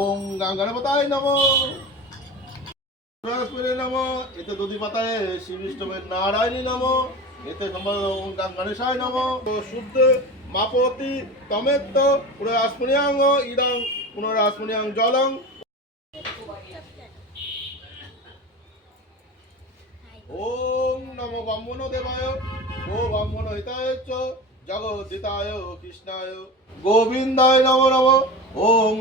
ওং গণপতায় নমঃ। বৃহস্পতি নমঃ। এতে দধি পাতায় শ্রী বিষ্ণুবের নারায়ণী নমঃ। এতে ওং গণেশায় নমঃ। শুদ্ধ মাপতি তমেত্ত পুনরাস্মুনিয়াং ইদং পুনরাস্মুনিয়াং জলং। ওম নমো ব্রহ্মণ দেবায় গো ব্রহ্মণ হিতায় চ জগদ্দিতায় কৃষ্ণায় গোবিন্দায় নমো নমঃ। ওম